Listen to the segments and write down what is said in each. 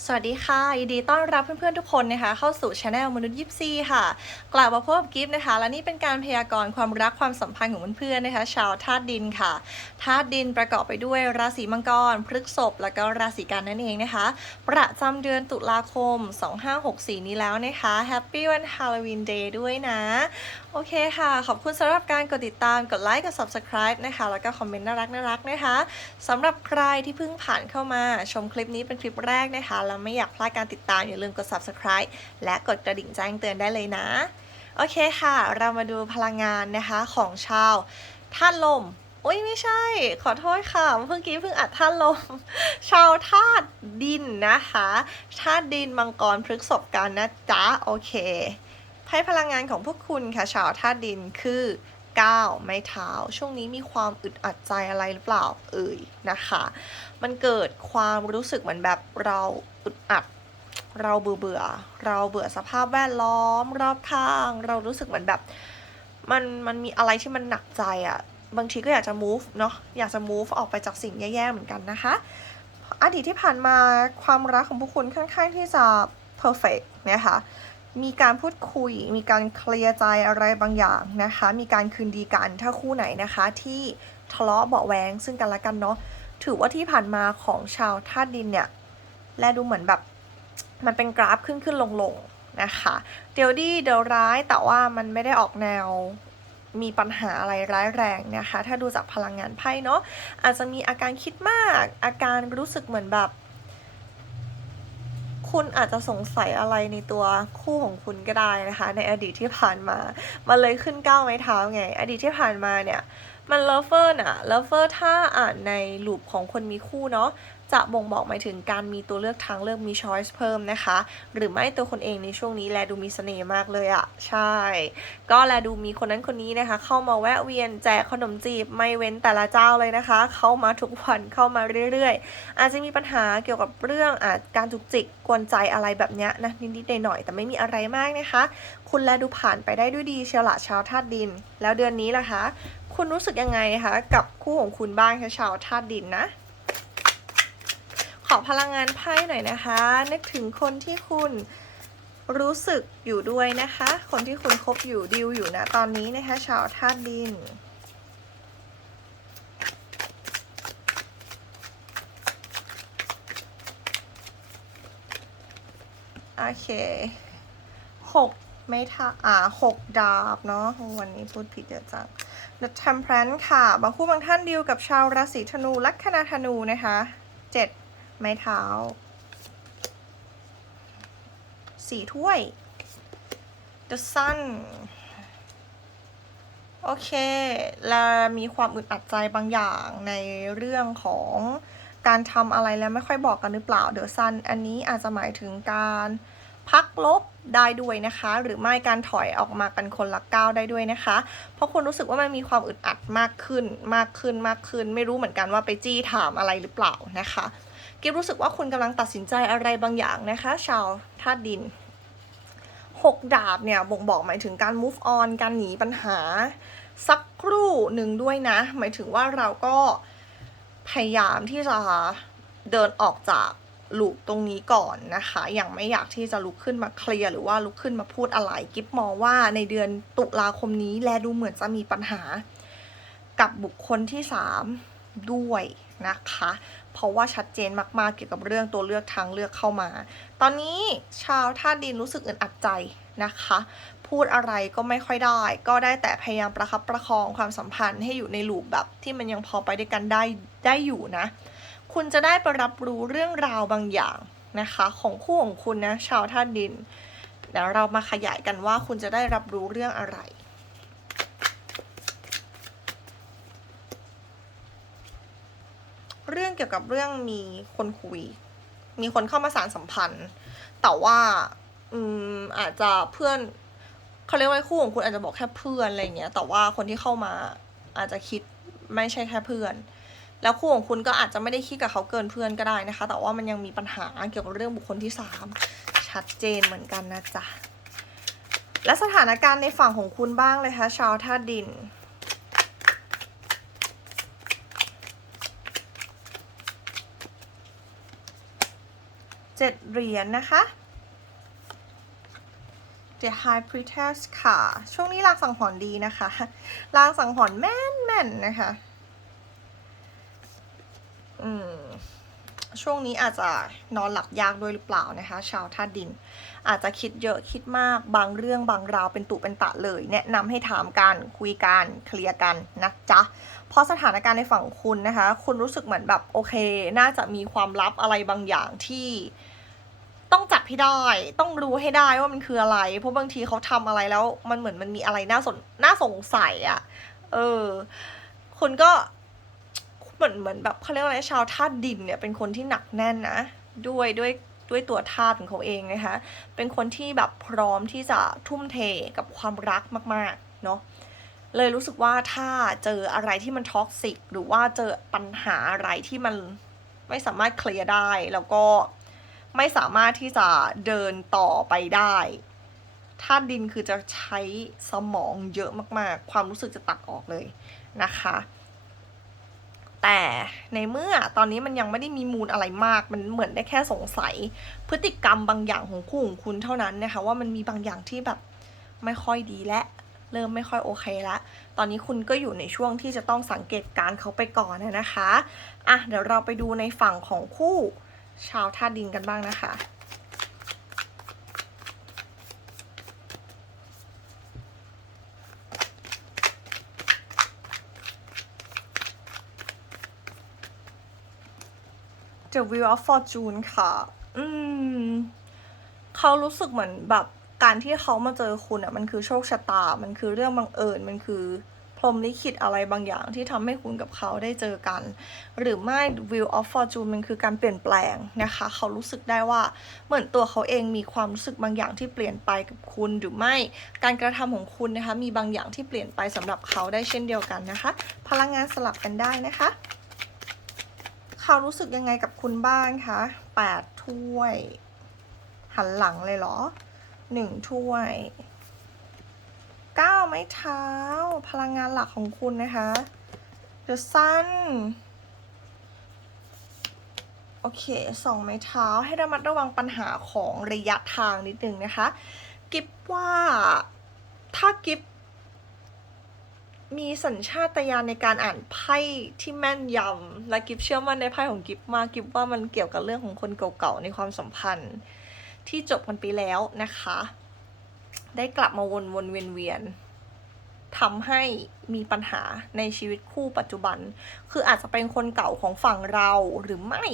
สวัสดีค่ะ ยินดีต้อนรับเพื่อนๆทุกคนนะคะ เข้าสู่ช anel มนุษย์ยิปซีค่ะ กลับมาพบกับกิฟต์นะคะ และนี่เป็นการพยากรณ์ความรักความสัมพันธ์ของเพื่อนๆนะคะ ชาวธาตุดินค่ะธาตุดินประกอบไปด้วยราศีมังกร พฤกษภแล้วก็ราศีกันนั่นเองนะคะ ประจำเดือนตุลาคม 2564 นี้แล้วนะคะ Happy วัน Halloween Day ด้วยนะ โอเคค่ะ ขอบคุณสำหรับการกดติดตาม กดไลค์ กด subscribe นะคะ แล้วก็คอมเมนต์น่ารักน่ารักนะคะสำหรับใครที่เพิ่งผ่านเข้ามาชมคลิปนี้เป็นคลิปแรกนะคะ แล้วไม่อยากพลาดการติดตาม อย่าลืมกด subscribe และกดกระดิ่งแจ้งเตือนได้เลยนะ โอเคค่ะ เรามาดูพลังงานนะคะของชาวธาตุลมอุ้ยไม่ใช่ ขอโทษค่ะ เมื่อกี้เพิ่งอัดธาตุลม ชาวธาตุดินนะคะธาตุดินมังกรพฤกษบกันนะจ๊ะ โอเค ไพ่พลังงานของพวกคุณค่ะชาวธาตุดินคือ9ไม้เท้า ช่วงนี้มีความอึดอัดใจอะไรหรือเปล่าเอ่ยนะคะ มันเกิดความรู้สึกเหมือนแบบเราอึดอัด เราเบื่อเบื่อ เราเบื่อสภาพแวดล้อมรอบข้าง เรารู้สึกเหมือนแบบมันมันมีอะไรที่มันหนักใจอะ่ะ บางทีก็อยากจะ move เนาะอยากจะ move ออกไปจากสิ่งแย่ๆเหมือนกันนะคะอดีตที่ผ่านมาความรักของพวกคุณค่อนข้างที่จะ perfect นะคะ มีการพูดคุย มีการเคลียร์ใจอะไรบางอย่างนะคะ มีการคืนดีกันถ้าคู่ไหนนะคะ ที่ทะเลาะเบาะแวงซึ่งกันและกันเนาะถือว่าที่ผ่านมาของชาวธาตุดินเนี่ย แลดูเหมือนแบบ มันเป็นกราฟขึ้นขึ้นลงลงนะคะ เดี๋ยวดีเดี๋ยวร้ายแต่ว่ามันไม่ได้ออกแนวมีปัญหาอะไรร้ายแรงนะคะ ถ้าดูจากพลังงานไพ่เนาะอาจจะมีอาการคิดมาก อาการรู้สึกเหมือนแบบ คุณอาจจะสงสัยอะไรในตัวคู่ของคุณก็ได้นะคะ ในอดีตที่ผ่านมา มันเลยขึ้นก้าวไม้เท้าไง อดีตที่ผ่านมาเนี่ยมันเลฟเฟอร์น่ะเลฟเฟอร์ถ้าอ่านในลูปของคนมีคู่เนาะ จะบ่งบอกหมายถึงการมีตัวเลือกทางเลือกมีช้อยส์เพิ่มนะคะ หรือไม่ตัวคนเองในช่วงนี้แลดูมีเสน่ห์มากเลยอะใช่ ก็แลดูมีคนนั้นคนนี้นะคะ เข้ามาแวะเวียนแจกขนมจีบไม่เว้นแต่ละเจ้าเลยนะคะ เข้ามาทุกวันเข้ามาเรื่อยๆ อาจจะมีปัญหาเกี่ยวกับเรื่องอาจการจุกจิกกวนใจอะไรแบบเนี้ยนะนิดๆหน่อยๆแต่ไม่มีอะไรมากนะคะ คุณแลดูผ่านไปได้ด้วยดีเชียวละชาวธาตุดิน แล้วเดือนนี้ล่ะคะ คุณรู้สึกยังไงคะกับคู่ของคุณบ้างคะชาวธาตุดินนะ อพลังงานไพ่หน่อยนะคะ นึกถึงคนที่คุณรู้สึกอยู่ด้วยนะคะ คนที่คุณคบอยู่ดิวอยู่นะตอนนี้นะคะชาวธาตุดิน โอเคหกไม่ท่าอ่าหกดาบเนาะวันนี้พูดผิดเยอะจัง The Temperance ค่ะ บางคู่บางท่านดิวกับชาวราศีธนูลัคนาธนูนะคะเจ็ด ไม้เท้าสี่ถ้วย The Sun โอเค และมีความอึดอัดใจบางอย่างในเรื่องของการทำอะไรแล้วไม่ค่อยบอกกันหรือเปล่า The Sun อันนี้อาจจะหมายถึงการพักลบได้ด้วยนะคะ หรือไม่การถอยออกมากันคนละก้าวได้ด้วยนะคะ เพราะคุณรู้สึกว่ามันมีความอึดอัดมากขึ้นมากขึ้นมากขึ้น ไม่รู้เหมือนกันว่าไปจี้ถามอะไรหรือเปล่านะคะ กิฟรู้สึกว่าคุณกำลังตัดสินใจอะไรบางอย่างนะคะ ชาวธาตุดินหกดาบเนี่ยบ่งบอกหมายถึงการ move on การหนีปัญหา สักครู่หนึ่งด้วยนะ หมายถึงว่าเราก็พยายามที่จะเดินออกจากลูปตรงนี้ก่อนนะคะอย่างไม่อยากที่จะลุกขึ้นมาเคลียร์หรือว่าลุกขึ้นมาพูดอะไร กิฟมองว่าในเดือนตุลาคมนี้แลดูเหมือนจะมีปัญหา กับบุคคลที่สามด้วยนะคะ เพราะว่าชัดเจนมากๆเกี่ยวกับเรื่องตัวเลือกทางเลือกเข้ามา ตอนนี้ชาวธาตุดินรู้สึกอึดอัดใจนะคะ พูดอะไรก็ไม่ค่อยได้ ก็ได้แต่พยายามประคับประคองความสัมพันธ์ให้อยู่ในลูปแบบที่มันยังพอไปด้วยกันได้ได้อยู่นะ คุณจะได้ไปรับรู้เรื่องราวบางอย่างนะคะ ของคู่ของคุณนะชาวธาตุดินเดี๋ยวเรามาขยายกันว่าคุณจะได้รับรู้เรื่องอะไร เรื่องเกี่ยวกับเรื่องมีคนคุย มีคนเข้ามาสารสัมพันธ์ แต่ว่าอืมอาจจะเพื่อนเขาเรียกว่าคู่ของคุณอาจจะบอกแค่เพื่อนอะไรเงี้ย แต่ว่าคนที่เข้ามาอาจจะคิดไม่ใช่แค่เพื่อน แล้วคู่ของคุณก็อาจจะไม่ได้คิดกับเขาเกินเพื่อนก็ได้นะคะ แต่ว่ามันยังมีปัญหาเกี่ยวกับเรื่องบุคคลที่สามชัดเจนเหมือนกันนะจ๊ะและสถานการณ์ในฝั่งของคุณบ้างเลยคะชาวธาตุดิน เจเจ็ดเหรียญนะคะ The High Priestess ค่ะ ช่วงนี้ลางสังหรณ์ดีนะคะ ลางสังหรณ์แม่นแม่นนะคะ อืม ช่วงนี้อาจจะนอนหลับยากด้วยหรือเปล่านะคะ ชาวธาตุดิน อาจจะคิดเยอะคิดมาก บางเรื่องบางราวเป็นตุเป็นตะเลย แนะนำให้ถามกัน คุยกัน เคลียร์กันนะจ๊ะ เพราะสถานการณ์ในฝั่งคุณนะคะ คุณรู้สึกเหมือนแบบโอเค น่าจะมีความลับอะไรบางอย่างที่ ต้องจับให้ได้ ต้องรู้ให้ได้ว่ามันคืออะไร เพราะบางทีเขาทำอะไรแล้ว มันเหมือนมันมีอะไรน่าสนน่าสงสัยอะ่ะ เออคุณก็เหมือนเหมือนแบบเขาเรียกว่าอะไรชาวธาตุดินเนี่ยเป็นคนที่หนักแน่นนะด้วยด้วยด้วยตัวธาตุของเขาเองนะคะ เป็นคนที่แบบพร้อมที่จะทุ่มเทกับความรักมาก ๆ เนาะเลยรู้สึกว่าถ้าเจออะไรที่มันท็อกซิกหรือว่าเจอปัญหาอะไรที่มันไม่สามารถเคลียร์ได้ แล้วก็ ไม่สามารถที่จะเดินต่อไปได้ธาตุดินคือจะใช้สมองเยอะมากๆ ความรู้สึกจะตัดออกเลยนะคะ แต่ในเมื่อตอนนี้มันยังไม่ได้มีมูลอะไรมาก มันเหมือนได้แค่สงสัย พฤติกรรมบางอย่างของคู่ของคุณเท่านั้นนะคะ ว่ามันมีบางอย่างที่แบบไม่ค่อยดีและเริ่มไม่ค่อยโอเคละ ตอนนี้คุณก็อยู่ในช่วงที่จะต้องสังเกตการเขาไปก่อนนะนะคะ อะเดี๋ยวเราไปดูในฝั่งของคู่ ชาวธาตุดินกันบ้างนะคะ The Wheel of Fortune ค่ะ อืม เขารู้สึกเหมือนแบบการที่เขามาเจอคุณอะ มันคือโชคชะตา มันคือเรื่องบังเอิญ มันคือพ รมลิขิตอะไรบางอย่างที่ทำให้คุณกับเขาได้เจอกัน หรือไม่ Wheel of Fortune มันคือการเปลี่ยนแปลงนะคะ เขารู้สึกได้ว่าเหมือนตัวเขาเองมีความรู้สึกบางอย่างที่เปลี่ยนไปกับคุณหรือไม่การกระทำของคุณนะคะ มีบางอย่างที่เปลี่ยนไปสำหรับเขาได้เช่นเดียวกันนะคะ พลังงานสลับกันได้นะคะ เขารู้สึกยังไงกับคุณบ้างคะแปดถ้วย หันหลังเลยเหรอหนึ่งถ้วย ก้าไม้เท้า พลังงานหลักของคุณนะคะ The Sun โอเคสองไม้เท้าให้ระมัดระวังปัญหาของระยะทางนิดนึงนะคะ กิฟว่าถ้ากิฟมีสัญชาตญาณในการอ่านไพ่ที่แม่นยำและกิฟเชื่อมั่นในไพ่ของกิฟมากกิฟว่ามันเกี่ยวกับเรื่องของคนเก่าๆในความสัมพันธ์ ที่จบกันไปแล้วนะคะ ได้กลับมาวนวนเวียนเวียนๆทำให้มีปัญหาในชีวิตคู่ปัจจุบัน คืออาจจะเป็นคนเก่าของฝั่งเราหรือไม่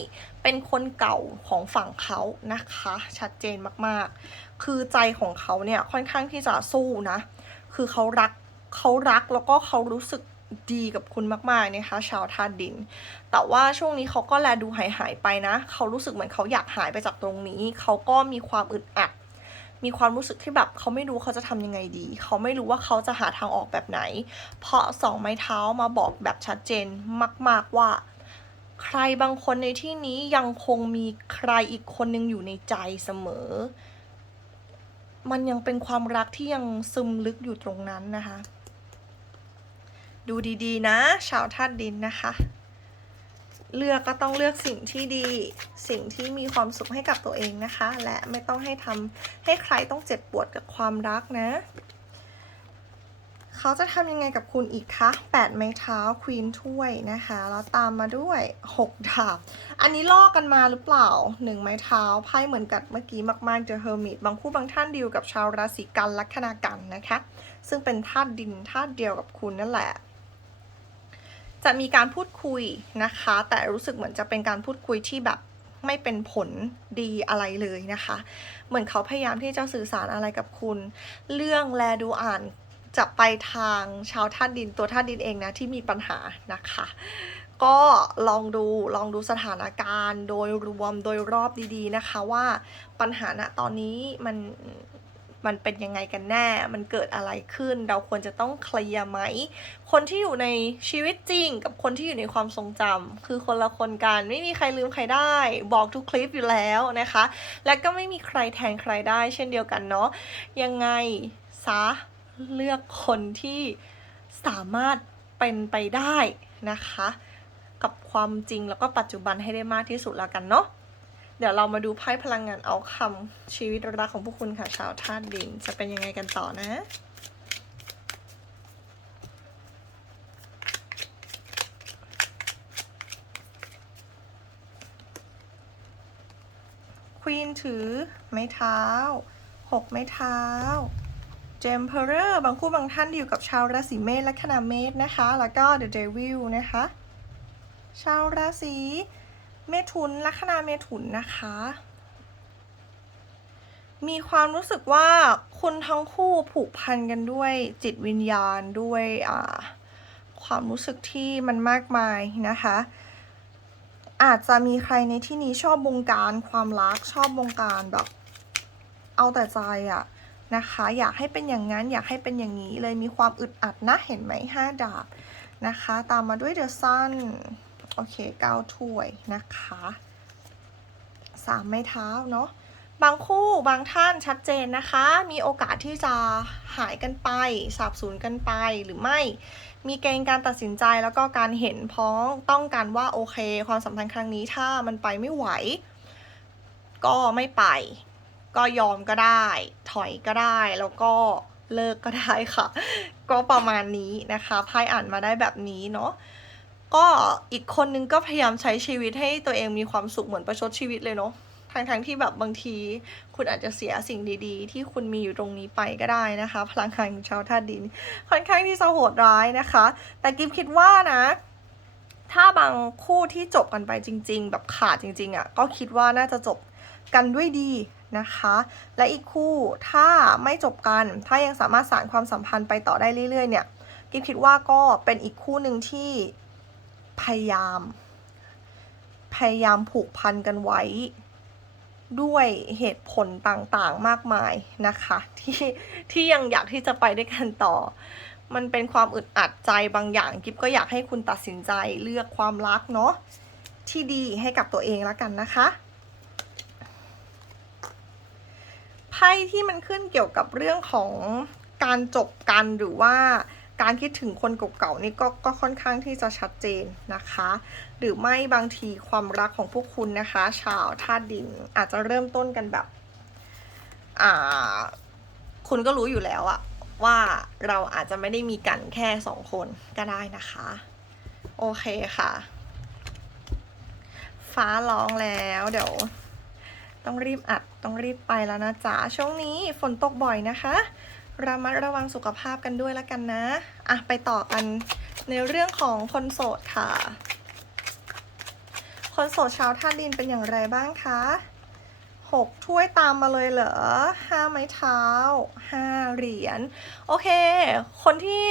เป็นคนเก่าของฝั่งเขานะคะ ชัดเจนมากๆ คือใจของเขาเนี่ยค่อนข้างที่จะสู้นะ คือเขารักเขารักแล้วก็เขารู้สึกดีกับคุณมากๆนะคะชาวธาตุดิน แต่ว่าช่วงนี้เขาก็แลดูหายหายๆไปนะ เขารู้สึกเหมือนเขาอยากหายไปจากตรงนี้ เขาก็มีความอึดอัด มีความรู้สึกที่แบบเขาไม่รู้เขาจะทำยังไงดี เขาไม่รู้ว่าเขาจะหาทางออกแบบไหน เพราะสองไม้เท้ามาบอกแบบชัดเจนมาก ๆว่า ใครบางคนในที่นี้ยังคงมีใครอีกคนนึงอยู่ในใจเสมอ มันยังเป็นความรักที่ยังซึมลึกอยู่ตรงนั้นนะคะ ดูดีๆนะ ชาวธาตุดินนะคะ เลือกก็ต้องเลือกสิ่งที่ดี สิ่งที่มีความสุขให้กับตัวเองนะคะ และไม่ต้องให้ทำให้ใครต้องเจ็บปวดกับความรักนะ เขาจะทำยังไงกับคุณอีกคะแปดไม้เท้าควีนถ้วยนะคะ แล้วตามมาด้วยหกดาบ อันนี้ลอกกันมาหรือเปล่าหนึ่งไม้เท้าไพ่เหมือนกับเมื่อกี้มากๆ The Hermit บางคู่บางท่านดีลกับชาวราศีกันลัคนากันนะคะ ซึ่งเป็นธาตุดินธาตุเดียวกับคุณนั่นแหละ จะมีการพูดคุยนะคะ แต่รู้สึกเหมือนจะเป็นการพูดคุยที่แบบไม่เป็นผลดีอะไรเลยนะคะ เหมือนเขาพยายามที่จะสื่อสารอะไรกับคุณ เรื่องแลดูอ่านจะไปทางชาวธาตุดินตัวธาตุดินเองนะที่มีปัญหานะคะ ก็ลองดูลองดูสถานการณ์ โดยรวมโดยรอบดีๆนะคะว่าปัญหาณตอนนี้มัน มันเป็นยังไงกันแน่ มันเกิดอะไรขึ้น เราควรจะต้องเคลียร์ไหม คนที่อยู่ในชีวิตจริง กับคนที่อยู่ในความทรงจำคือคนละคนกัน ไม่มีใครลืมใครได้ บอกทุกคลิปอยู่แล้วนะคะ และก็ไม่มีใครแทนใครได้ เช่นเดียวกันเนาะ ยังไงซะเลือกคนที่สามารถเป็นไปได้นะคะ กับความจริงแล้วก็ปัจจุบันให้ได้มากที่สุดแล้วกันเนาะ เดี๋ยวเรามาดูไพ่พลังงานเอาคำชีวิตรักของพวกคุณค่ะ ชาวธาตุดิน จะเป็นยังไงกันต่อนะควีนถือไม้เท้าหกไม้เท้าเจมเพอเรอร์บางคู่บางท่านอยู่กับชาวราศีเมษและคณะเมษนะคะ แล้วก็เดอะเดวิลนะคะ ชาวราศี เมถุนลัคนาเมถุนนะคะ มีความรู้สึกว่าคุณทั้งคู่ผูกพันกันด้วยจิตวิญญาณด้วยความรู้สึกที่มันมากมายนะคะ อาจจะมีใครในที่นี้ชอบบงการความรักชอบบงการแบบ เอาแต่ใจอะนะคะ อยากให้เป็นอย่างนั้น อยากให้เป็นอย่างนี้เลยมีความอึดอัดนะเห็นไหมห้าดาบนะคะ ตามมาด้วยเดอะซัน โอเคเก้าถ้วยนะคะสามไม้เท้าเนาะบางคู่บางท่านชัดเจนนะคะ มีโอกาสที่จะหายกันไปสาบสูญกันไปหรือไม่ มีเกณฑ์การตัดสินใจแล้วก็การเห็นพ้องต้องการว่าโอเค ความสัมพันธ์ครั้งนี้ถ้ามันไปไม่ไหว ก็ไม่ไป ก็ยอมก็ได้ ถอยก็ได้แล้วก็เลิกก็ได้ค่ะ ก็ประมาณนี้นะคะไพ่อ่านมาได้แบบนี้เนาะ ก็อีกคนนึงก็พยายามใช้ชีวิตให้ตัวเองมีความสุขเหมือนประชดชีวิตเลยเนาะทั้งทั้งที่แบบบางที คุณอาจจะเสียสิ่งดีๆ ที่คุณมีอยู่ตรงนี้ไปก็ได้นะคะ พลังงานของชาวธาตุดิน ค่อนข้างที่จะโหดร้ายนะคะ แต่กิฟคิดว่านะ ถ้าบางคู่ที่จบกันไปจริง ๆ แบบขาดจริง ๆอะ่ะก็คิดว่าน่าจะจบกันด้วยดีนะคะ และอีกคู่ถ้าไม่จบกัน ถ้ายังสามารถสานความสัมพันธ์ไปต่อได้เรื่อยๆเนี่ยกิฟคิดว่าก็เป็นอีกคู่หนึ่งที่ พยายาม พยายามผูกพันกันไว้ ด้วยเหตุผลต่างๆมากมายนะคะ ที่ที่ยังอยากที่จะไปด้วยกันต่อ มันเป็นความอึดอัดใจบางอย่างกิฟก็อยากให้คุณตัดสินใจเลือกความรักเนาะที่ดีให้กับตัวเองแล้วกันนะคะไพ่ที่มันขึ้นเกี่ยวกับเรื่องของการจบกันหรือว่า การคิดถึงคนเก่าๆนี่ก็ก็ค่อนข้างที่จะชัดเจนนะคะ หรือไม่บางทีความรักของพวกคุณนะคะ ชาวธาตุดินอาจจะเริ่มต้นกันแบบอ่าคุณก็รู้อยู่แล้วอะว่าเราอาจจะไม่ได้มีกันแค่สองคนก็ได้นะคะ โอเคค่ะ ฟ้าร้องแล้วเดี๋ยว ต้องรีบอัดต้องรีบไปแล้วนะจ๊ะช่วงนี้ฝนตกบ่อยนะคะ ระมัดระวังสุขภาพกันด้วยแล้วกันนะอะไปต่อกันในเรื่องของคนโสดค่ะ คนโสดชาวท่าตุดินเป็นอย่างไรบ้างคะหกถ้วยตามมาเลยเหรอห้าไม้เท้าห้าเหรียญโอเค คนที่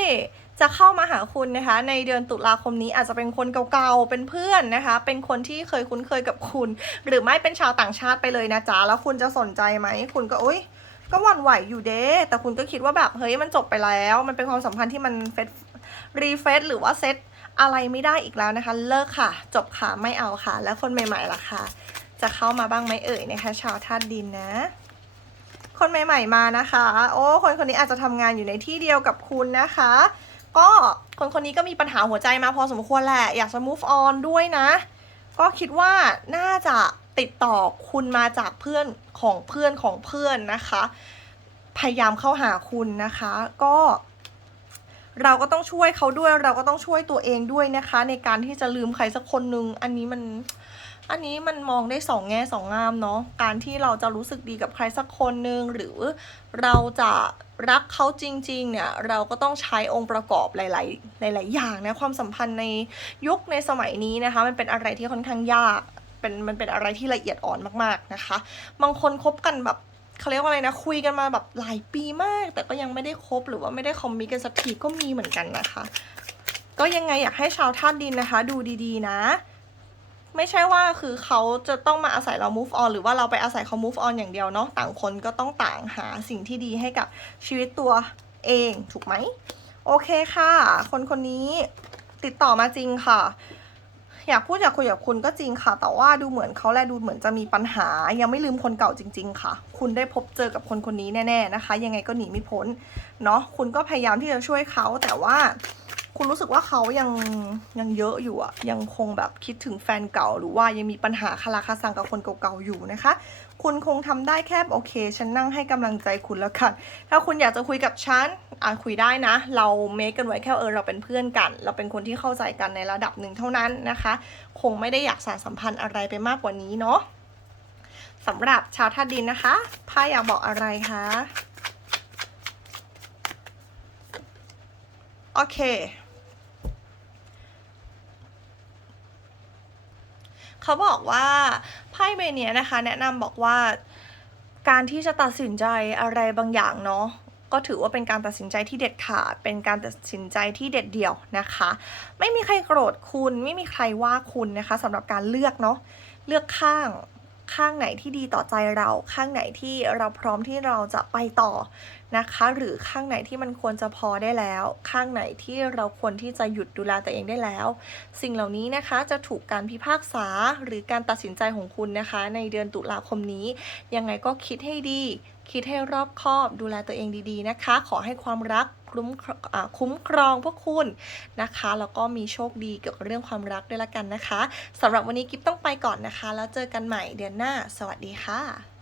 จะเข้ามาหาคุณนะคะ ในเดือนตุลาคมนี้อาจจะเป็นคนเก่าๆเป็นเพื่อนนะคะ เป็นคนที่เคยคุ้นเคยกับคุณ หรือไม่เป็นชาวต่างชาติไปเลยนะจ๊ะแล้วคุณจะสนใจไหมคุณก็อุ้ย ก็หวั่นไหวอยู่เด้แต่คุณก็คิดว่าแบบเฮ้ยมันจบไปแล้ว มันเป็นความสัมพันธ์ที่มันเฟซรีเฟซหรือว่าเซตอะไรไม่ได้อีกแล้วนะคะ เลิกค่ะ จบค่ะไม่เอาค่ะ แล้วคนใหม่ๆล่ะค่ะ จะเข้ามาบ้างไหมเอ่ยนะคะ ชาวธาตุดินนะ คนใหม่ๆมานะคะ โอ้คนคนนี้อาจจะทำงานอยู่ในที่เดียวกับคุณนะคะ ก็คนคนนี้ก็มีปัญหาหัวใจมาพอสมควรแหละ อยากจะ move on ด้วยนะ ก็คิดว่าน่าจะ ติดต่อคุณมาจากเพื่อนของเพื่อนของเพื่อนนะคะ พยายามเข้าหาคุณนะคะ ก็เราก็ต้องช่วยเขาด้วยเราก็ต้องช่วยตัวเองด้วยนะคะ ในการที่จะลืมใครสักคนหนึ่งอันนี้มันอันนี้มันมองได้สองแง่สองงามเนาะการที่เราจะรู้สึกดีกับใครสักคนหนึ่งหรือเราจะรักเขาจริง ๆ เนี่ยเราก็ต้องใช้องค์ประกอบหลาย ๆ หลาย ๆ อย่างนะความสัมพันธ์ในยุคในสมัยนี้นะคะ มันเป็นอะไรที่ค่อนข้างยาก เป็นมันเป็นอะไรที่ละเอียดอ่อนมากๆนะคะ บางคนคบกันแบบเขาเรียกว่าอะไรนะ คุยกันมาแบบหลายปีมาก แต่ก็ยังไม่ได้คบหรือว่าไม่ได้คอมมิตกันสักทีก็มีเหมือนกันนะคะ ก็ยังไงอยากให้ชาวธาตุดินนะคะ ดูดีๆนะ ไม่ใช่ว่าคือเขาจะต้องมาอาศัยเรา move on หรือว่าเราไปอาศัยเขา move on อย่างเดียวเนาะต่างคนก็ต้องต่างหาสิ่งที่ดีให้กับชีวิตตัวเองถูกไหมโอเคค่ะ คนคนนี้ติดต่อมาจริงค่ะ อยากพูดอยากคุยกับคุณก็จริงค่ะ แต่ว่าดูเหมือนเขาแลดูเหมือนจะมีปัญหา ยังไม่ลืมคนเก่าจริง ๆ ค่ะ คุณได้พบเจอกับคนคนนี้แน่ๆนะคะ ยังไงก็หนีไม่พ้นเนาะคุณก็พยายามที่จะช่วยเขาแต่ว่าคุณรู้สึกว่าเขายังยังเยอะอยู่อะยังคงแบบคิดถึงแฟนเก่าหรือว่ายังมีปัญหาคาราคาซังกับคนเก่าๆอยู่นะคะ คุณคงทำได้แค่โอเค ฉันนั่งให้กำลังใจคุณแล้วกัน ถ้าคุณอยากจะคุยกับฉันอะคุยได้นะ เราเมคกันไว้แค่เออเราเป็นเพื่อนกัน เราเป็นคนที่เข้าใจกันในระดับหนึ่งเท่านั้นนะคะ คงไม่ได้อยากสานสัมพันธ์อะไรไปมากกว่านี้เนาะสำหรับชาวธาตุดินนะคะไพ่อยากบอกอะไรคะโอเคเขาบอกว่า ไพ่ใบเนี้ยนะคะ แนะนำบอกว่าการที่จะตัดสินใจอะไรบางอย่างเนาะก็ถือว่าเป็นการตัดสินใจที่เด็ดขาด เป็นการตัดสินใจที่เด็ดเดี่ยวนะคะ ไม่มีใครโกรธคุณ ไม่มีใครว่าคุณนะคะสำหรับการเลือกเนาะ เลือกข้าง ข้างไหนที่ดีต่อใจเราข้างไหนที่เราพร้อมที่เราจะไปต่อนะคะ หรือข้างไหนที่มันควรจะพอได้แล้ว ข้างไหนที่เราควรที่จะหยุดดูแลตัวเองได้แล้ว สิ่งเหล่านี้นะคะจะถูกการพิพากษาหรือการตัดสินใจของคุณนะคะ ในเดือนตุลาคมนี้ยังไงก็คิดให้ดี คิดให้รอบคอบดูแลตัวเองดีๆนะคะ ขอให้ความรักคุ้มครอ่าคุ้มครองพวกคุณนะคะ แล้วก็มีโชคดีเกี่ยวกับเรื่องความรักด้วยละกันนะคะสำหรับวันนี้กิฟต้องไปก่อนนะคะ แล้วเจอกันใหม่เดือนหน้า สวัสดีค่ะ